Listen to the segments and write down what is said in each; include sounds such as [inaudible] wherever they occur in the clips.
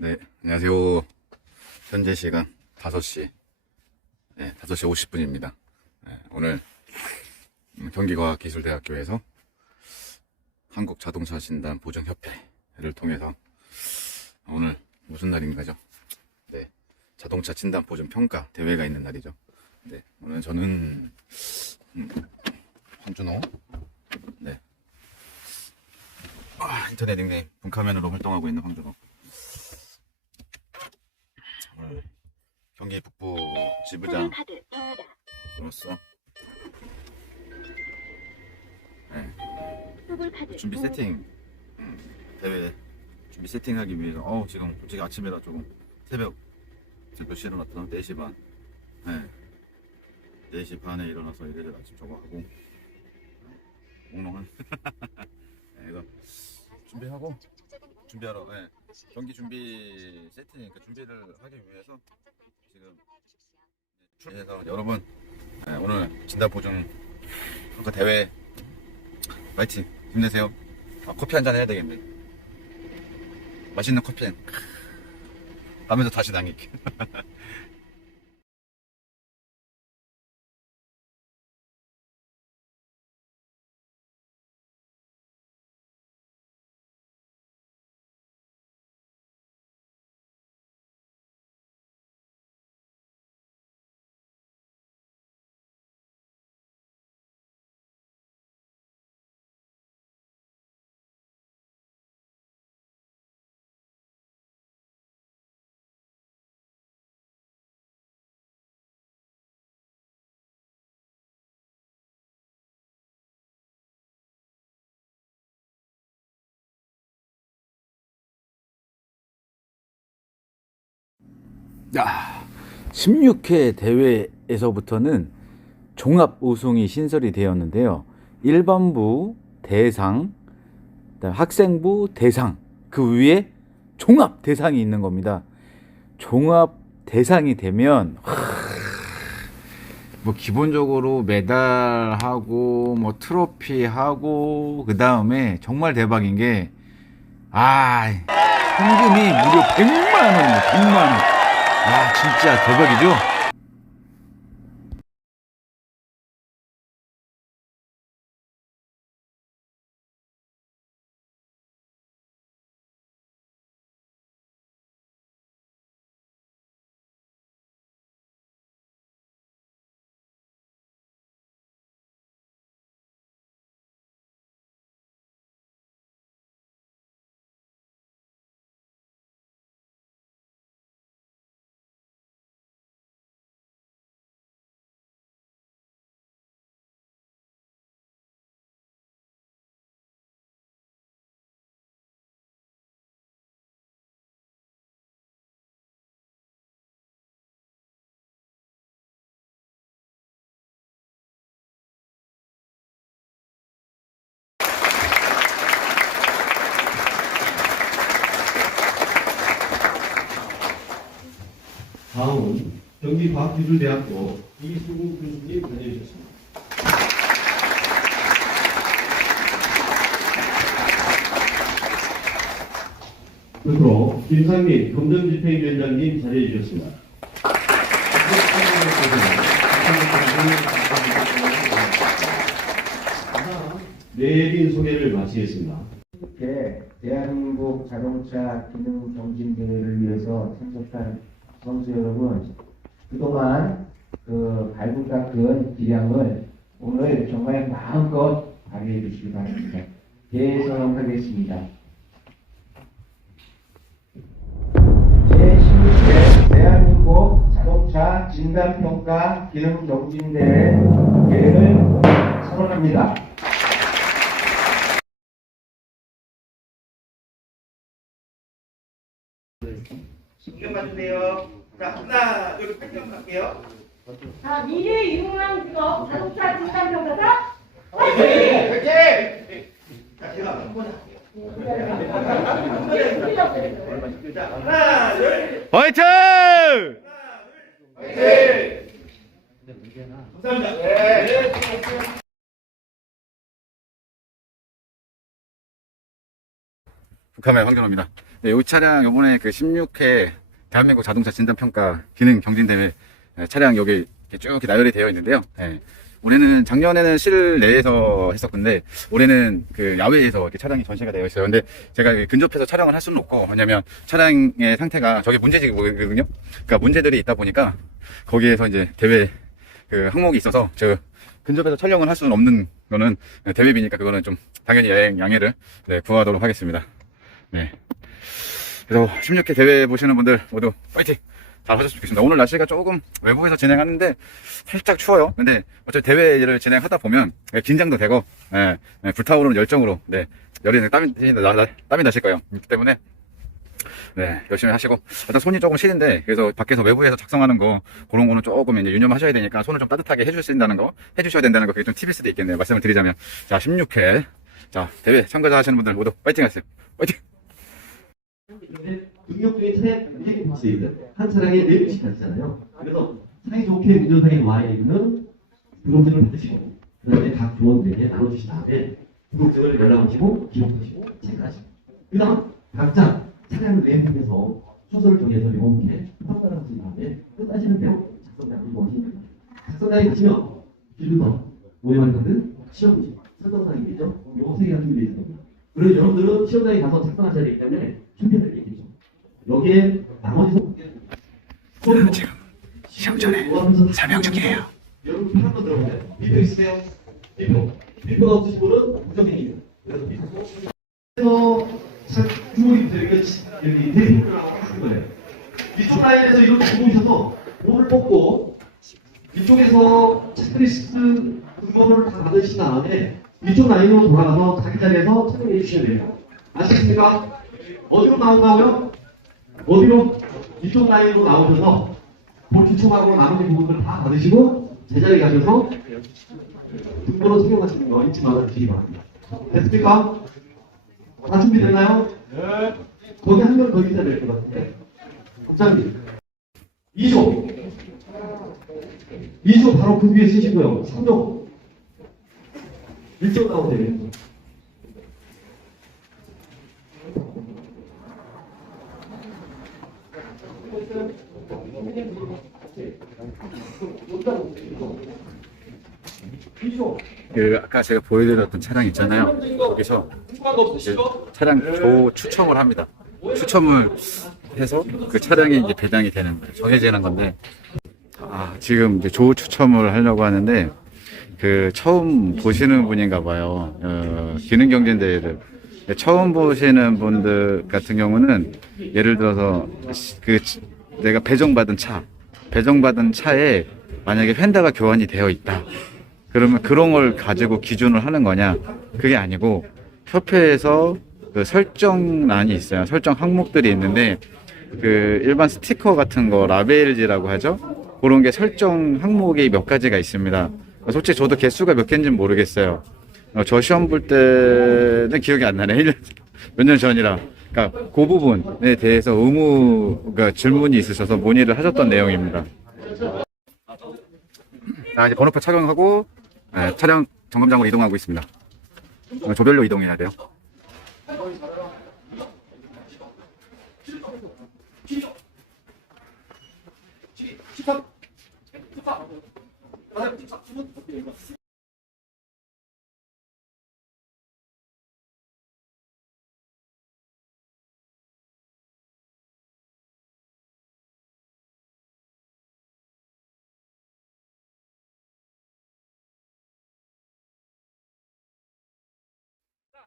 네, 안녕하세요. 현재 시간 5시, 네, 5시 50분입니다. 오늘 음, 경기과학기술대학교에서 한국자동차진단 보정협회를 통해서 오늘 무슨 날인가죠? 네, 자동차 진단 보정 평가 대회가 있는 날이죠. 네, 오늘 저는 음, 황준호, 네, 아, 인터넷 닉네임 분카맨으로 활동하고 있는 황준호. 경기 북부 지부장 으로서 네, 준비 세팅 음, 대회 준비 세팅하기 위해서 어 지금 솔직히 아침이라 조금 새벽 몇 시에 일어났더라 4시 반 네. 4시 반에 일어나서 이래저래 아침 저거 하고 몽롱한 네, 이거 준비하고 준비하러 네. 경기 준비 그 준비를 하기 위해서 지금 그래서 여러분 네, 오늘 진단 보증 평가 대회 파이팅. 힘내세요. 아, 커피 한 잔 해야 되겠네. 맛있는 커피. 한 하면서 다시 당길게 [laughs] 야, 16회 대회에서부터는 종합 우승이 신설이 되었는데요. 일반부 대상, 학생부 대상, 그 위에 종합 대상이 있는 겁니다. 종합 대상이 되면 하, 뭐 기본적으로 메달하고 뭐 트로피하고 그 다음에 정말 대박인 게 아, 현금이 무려 100만 원이에요. 100만 원. 와 진짜 대박이죠? 경기과학기술대학교 이수국 교수님 전해주셨습니다. 끝으로 김상민 검정집행위원장님 자리해 주셨습니다. 내빈 소개를 마치겠습니다. 이렇게 대한민국 자동차 기능 정진 대회를 위해서 참석한 선수 여러분, 그동안 그 발굴 닦은 기량을 오늘 정말 마음껏 발휘해 주시기 바랍니다. 대선언하겠습니다. 제16회 대한민국 자동차 진단평가 기능 정진 대회 대회를 선언합니다. 신경 봐주세요. 자, 하나, 둘, 갈게요. 자, 미래 유망 직업 자동차 진단 평가사 화이팅! 화이팅! 자, 제가 한 번에 할게요. 자, 하나, 둘, 화이팅! 화이팅! 감사합니다. 네. 북한의 황교로입니다 네, 이 차량 요번에 그 16회 대한민국 자동차 진단평가 기능 경진대회 네, 차량 여기 쭉 나열이 되어 있는데요. 네. 올해는 작년에는 실내에서 했었는데 올해는 그 야외에서 이렇게 차량이 전시가 되어 있어요. 근데 제가 근접해서 촬영을 할 수는 없고 왜냐면 차량의 상태가 저게 문제지거든요. 그러니까 문제들이 있다 보니까 거기에서 이제 대회 그 항목이 있어서 저 근접해서 촬영을 할 수는 없는 거는 대회비니까 그거는 좀 당연히 여행 양해를 네, 구하도록 하겠습니다. 네. 그래서 16회 대회 보시는 분들 모두 파이팅! 잘 하셨으면 좋겠습니다. 오늘 날씨가 조금 외부에서 진행하는데 살짝 추워요. 근데 어차피 대회를 진행하다 보면 긴장도 되고 예, 예, 불타오르는 열정으로 네, 열이 땀이 나, 나- 땀이 나실 거예요. 그렇기 때문에 네, 열심히 하시고 일단 손이 조금 시린데 그래서 밖에서 외부에서 작성하는 거 그런 거는 조금 이제 유념하셔야 되니까 손을 좀 따뜻하게 해주신다는 거 해주셔야 된다는 거 그게 좀 팁일 수도 있겠네요. 말씀을 드리자면 자 16회 자 대회 참가자 하시는 분들 모두 파이팅 하세요. 파이팅! 등록중에 차량 이렇게 봤어요. 한 차량에 네 분씩 타시잖아요. 그래서 사이좋게 운전상에 와 있는 등록증을 받으시고 그 다음에 각 조원들에게 나눠주신 다음에 등록증을 연락하시고 기록하시고 체크하시고 그 다음 각자 차량을 내부에서 순서를 정해서 이렇게 평가를 하신 다음에 끝까지는 배우 작성장을 이용하시면 됩니다. 작성장에 가시면 기준서 카드 시험지 설정상이겠죠? 요거 세 개가 준비되어 있습니다. 그리고 여러분들은 시험장에 가서 작성하셔야 되기 때문에 준비할 게 있겠죠. 여기에 나머지 속 지금 시험 전에 설명 중이에요. 여러분 편 한번 들어보세요. 비표 있으세요? 비표. 비표가 없으신 분은 부정행위예요. 그래서 비표. 그래서 되게 여기 대표라고 하는 거예요. 이쪽 라인에서 이렇게 들어오셔서 몸을 뽑고 이쪽에서 체크리스트 등록을 다 받으신 다음에 이쪽 라인으로 돌아가서 자기 자리에서 착용해 주셔야 돼요. 아시겠습니까? 어디로 나온다고요? 어디로? 이쪽 라인으로 나오셔서 볼기총하고 나머지 부분들 다 받으시고 제자리에 가셔서 등보로 착용하시는 거 잊지 말아주시기 바랍니다. 됐습니까? 다 준비됐나요? 네. 거기 한 명 더 있어야 될 것 같은데. 국장님. 2조. 2조 바로 그 위에 쓰시고요. 3조. 1조 나오세요. 1조. 그 아까 제가 보여드렸던 차량 있잖아요. 거기서 차량 조 추첨을 합니다. 추첨을 해서 그 차량이 이제 배당이 되는 거예요. 정해지는 건데 아 지금 이제 조 추첨을 하려고 하는데 그 처음 보시는 분인가 봐요. 어, 기능 경쟁 대회를 처음 보시는 분들 같은 경우는 예를 들어서 그 내가 배정받은 차 배정받은 차에 만약에 휀다가 교환이 되어 있다. 그러면 그런 걸 가지고 기준을 하는 거냐? 그게 아니고 협회에서 그 설정란이 있어요. 설정 항목들이 있는데 그 일반 스티커 같은 거 라벨지라고 하죠. 그런 게 설정 항목이 몇 가지가 있습니다. 솔직히 저도 개수가 몇 개인지는 모르겠어요. 어, 저 시험 볼 때는 기억이 안 나네. [laughs] 몇년 전이라. 그러니까 그 부분에 대해서 의무가 질문이 있으셔서 문의를 하셨던 내용입니다. 자, 이제 번호표 착용하고 네, 차량 점검장으로 이동하고 있습니다. 어, 조별로 이동해야 돼요.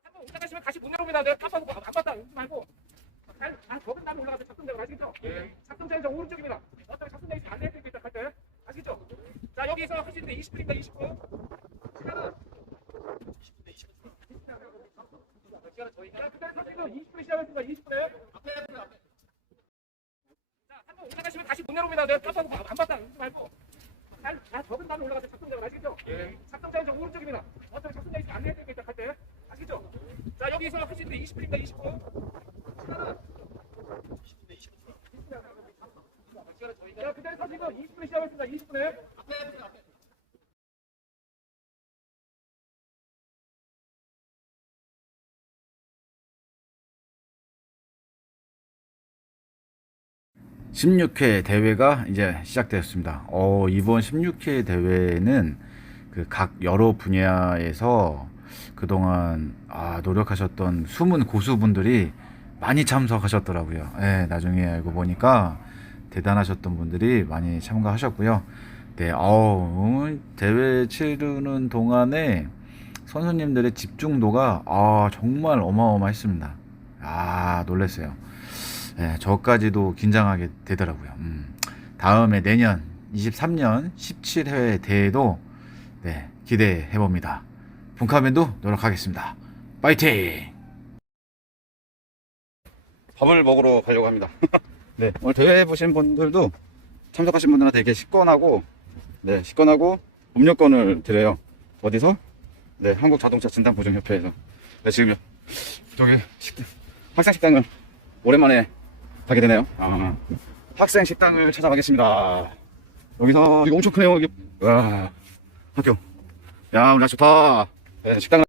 한번 올라가시면 다시 문 열어옵니다. 내가 깜빡하고 안 봤다. 웃지 말고. 잘, 잘 적은 다음에 올라가서 작성자가 아시겠죠? 예. 작성자는 저 오른쪽입니다. 어차피 작성자 있으면 안 되니까 일단 갈 때. 아시겠죠? 자, 여기서 하시는데 20분입니다. 20분. 시간은 20분에 20분. 시간은 저희가. 자, 그다음 선생님 20분에 시작하겠습니다. 20분에. 앞에 앞에 앞에. 자, 한번 올라가시면 다시 문 열어옵니다. 내가 깜빡하고 안 봤다. 웃지 말고. 잘, 잘 적은 다음에 올라가서 작성자가 아시겠죠? 예. 작성자는 저 오른쪽입니다. 어차피 있으면 안 되니까 일단 갈 때. 아시겠죠? 자, 여기서 하시는데 20분입니다. 20분. 시간은 20분에 20분. 시간은 저희가. 자, 그다음 선생님 20분에 시작하겠습니다. 20분에. 앞에 앞에. 16회 대회가 이제 시작되었습니다. 어, 이번 16회 대회는 그 각 여러 분야에서 그동안 아, 노력하셨던 숨은 고수분들이 많이 참석하셨더라고요. 예, 나중에 알고 보니까 대단하셨던 분들이 많이 참가하셨고요. 네, 어우, 대회 치르는 동안에 선수님들의 집중도가 아, 정말 어마어마했습니다. 아, 놀랐어요. 예, 저까지도 긴장하게 되더라고요. 음, 다음에 내년 23년 17회 대회도 네, 기대해 봅니다. 분카맨도 노력하겠습니다. 파이팅! 밥을 먹으러 가려고 합니다. [laughs] 네, 오늘 대회 보신 분들도 참석하신 분들한테 되게 식권하고, 네, 식권하고 음료권을 드려요. 어디서? 네, 한국 자동차 진단 보증 협회에서. 네, 지금 저기 식당, 학생 식당을 오랜만에 가게 되네요. 아, 학생 식당을 찾아가겠습니다. 여기서 이거 엄청 크네요. 여기 와, 학교. 야, 오늘 날씨 좋다. 네, 식당을